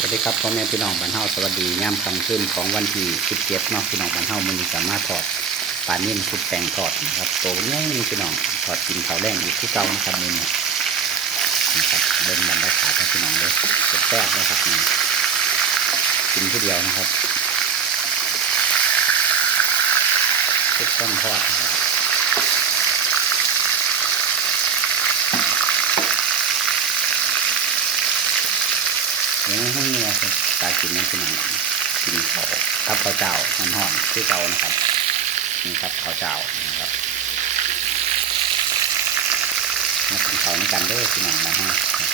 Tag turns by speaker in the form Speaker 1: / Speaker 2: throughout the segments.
Speaker 1: สวัสดีครับพ่อแม่พี่น้องบ้านเฮาสวัสดีย่ำคำขึ้นของวันที่17เนาะพี่น้องบ้านเฮามื้อนี้สามารถถอดปลานิ่มสุดแต่งถอดนะครับโตง่ายพี่น้องถอดกินข้าแรงอีกที่เก่านะครับนี้นะครับเบิ่งบรรยากาศพี่น้องเลยแซ่บนะครับนี่กินผู้เดียวนะครับทุกต้นทอดนะครับ ยวให้เนี่ยครับตากินนั่นพี่น้องกินข้าวกับข้าวเจ้ามันห่อนคือเก่านะครับนี่ครับข้าวเจ้านะครับมากินข้าในกันเด้อพี่น้องนะฮะกับ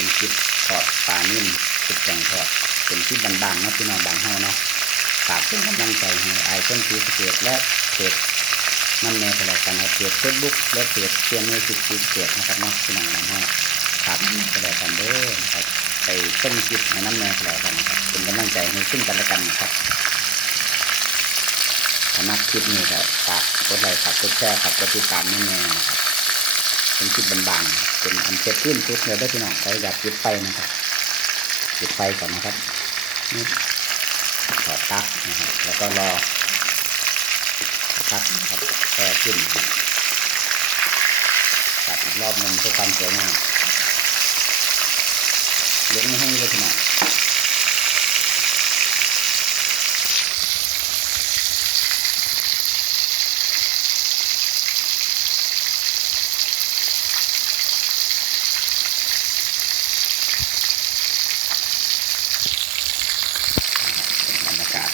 Speaker 1: เป็นคลิปทอดปลานิ่มชุดแต่งทอดเป็นคลิปบางๆนะพี่น้องบางเฮาเนาะฝากเป็นกำลังใจให้ไอคอนทีสเกตและเพจนั่นแน่ก็แล้วกันนะเพจเฟซบุ๊กและเพจเชียงมือสิบสิบเกตนะครับเนาะพี่น้องบางเฮาฝากนั่นก็แล้วกันเด้อนะครับไปต้มคลิปให้น้ำแน่ก็แล้วกันนะครับเป็นกำลังใจให้ซึ่งกันและกันนะครับสำหรับคลิปนี้ก็ฝากกดไลค์ฝากกดแชร์ฝากกดติดตามนั่นแน่นะครับ เป็นคลิปบางๆเป็นอันเสร็จขึ้นทุกเลยได้อพี่น้องใช้แบบจุดไฟนะครับจุดไฟก่อนนะครับนี่ถอดปลั๊กนะครับแล้วก็รอสักพักนะครับแค่ขึ้นตัดอีกรอบหนึ่งเพื่อความสวยงามเลี้ยงไม่ให้เลยพี่น้องเป็นบรรยากาศ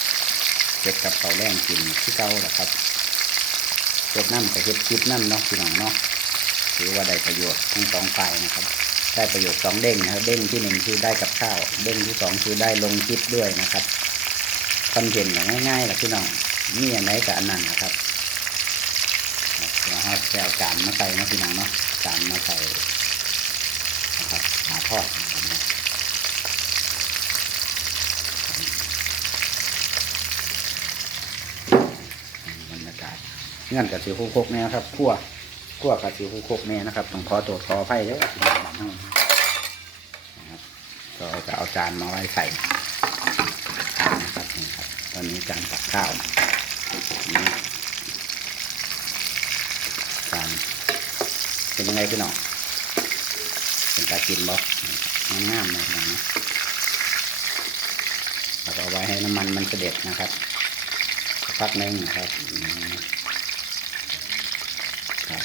Speaker 1: เก็บกับเขาแรงกินที่เก่าแหละครับเก็บน้ำกับเก็บคลิปน้ำเนาะพี่น้องเนาะถือว่าได้ประโยชน์ทั้งสองฝ่ายนะครับ ได้ประโยชน์สองเด้งนะครับเด้งที่หนึ่งคือได้กับข้าว เด้งที่สองคือได้ลงคลิปด้วยนะครับคอนเทนต์ง่ายๆแหละพี่น้องมีอันไหนกับอันนั้นนะครับเราให้แก้วจานมาใส่เนาะพี่น้องเนาะจานมาใส่นะครับหาทอดนะครับ เนายากาศเงื่อนกับสิวโคกๆเนี่ยนะครับคั่วคั่วกับสิวโคกๆเนี่ยนะครับต้องขอโทษขออภัยเด้อที่บ้านเฮานะครับก็จะเอาจานมาไว้ใส่นะครับนี่ครับ ตอนนี้จานตักข้าวจานเป็นยังไงพี่น้องเป็นตากินบ่งามๆเลยนะแล้วก็เอาไว้ให้น้ำมันมันเสด็จนะครับ พักหนึ่งนะครับครับ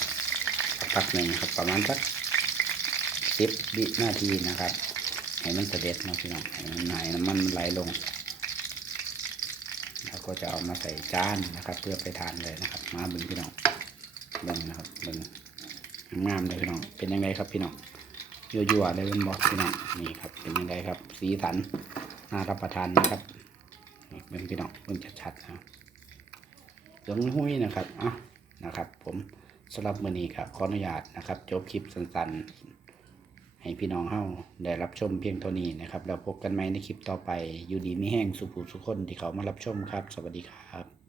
Speaker 1: พักหนึ่งครับประมาณสักสิบวินาทีนะครับให้มันเสด็จนะพี่น้องให้มันไหลน้ำมันมันไหลลงแล้วก็จะเอามาใส่จานนะครับ เพื่อไปทานเลยนะครับ มาบึงพี่น้องบึงนะครับบึงงามเลยพี่น้องเป็นยังไงครับพี่น้องยั่วๆเลยเป็นบอกพี่น้องนี่ครับ เป็นยังไงครับ สีสันน่ารับประทานนะครับเป็นพี่น้องเพิ่งชัดๆนะ หลวงหุ้ยนะครับอะนะครับ ผมสำหรับมือนี้ครับขออนุญาตนะครับ จบคลิปสั้นๆ ให้พี่น้องเฮาได้รับชมเพียงเท่านี้นะครับ เราพบกันใหม่ในคลิปต่อไป อยู่ดีไม่แห้งสุขุสุขคนที่เขามารับชมครับ สวัสดีครับ